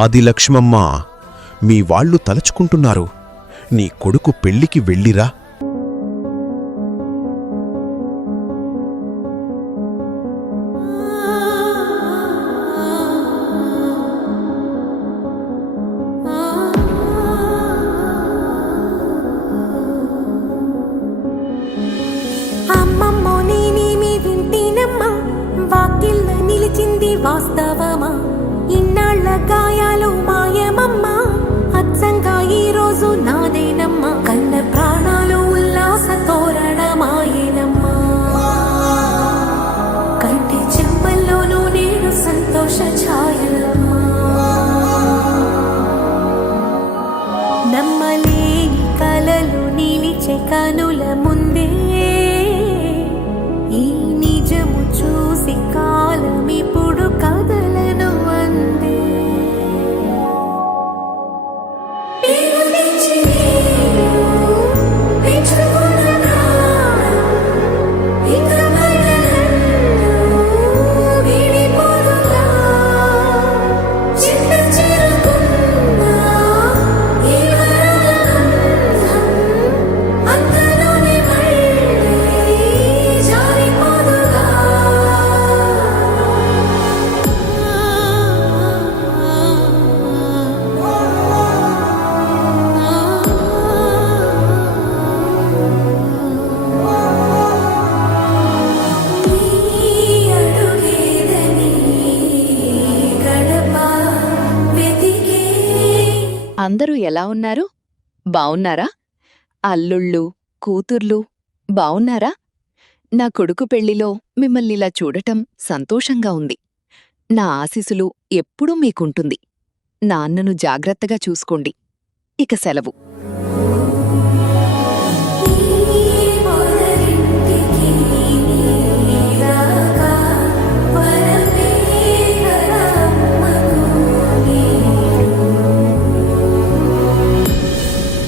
ఆదిలక్ష్మమ్మ, మీ వాళ్ళు తలచుకుంటున్నారు. నీ కొడుకు పెళ్లికి వెళ్ళిరా. అమ్మమ్మో నేనేమి వింటేనమ్మా, వాకిళ్ళ నిలిచింది వాస్తవమా? ఇన్నాళ్ల గాయాలు మాయమమ్మా, అచ్చంగా ఈ రోజు నాదేనమ్మా. కన్న ప్రాణాలు ఉల్లాస తోరణమాయేనమ్మా, కంటి చెంపల్లోనూ నేను సంతోష ఛాయలమ్మా. నమ్మలేని కలలు నిలిచే కనుల ముందే, ఈ నిజము చూసి కాలమిప్పుడు కదలను అందే. పేరు తెచ్చి నేను పెంచుకున్న ప్రాణం ఇకపైన నన్ను విడిపోదుగా. చిన్న చేరుకున్న ఈ వరదబంధం అంతలోనే మళ్ళీ జారిపోదుగా. ఈ అడుగేదని గడప వెతికే. అందరూ ఎలా ఉన్నారు? బావున్నారా? అల్లుళ్ళు, కూతుర్లు బావున్నారా? నా కొడుకు పెళ్లిలో మిమ్మల్నిలా చూడటం సంతోషంగా ఉంది. నా ఆశీసులు ఎప్పుడూ మీకుంటుంది. నాన్నను జాగ్రత్తగా చూసుకోండి. ఇక సెలవు.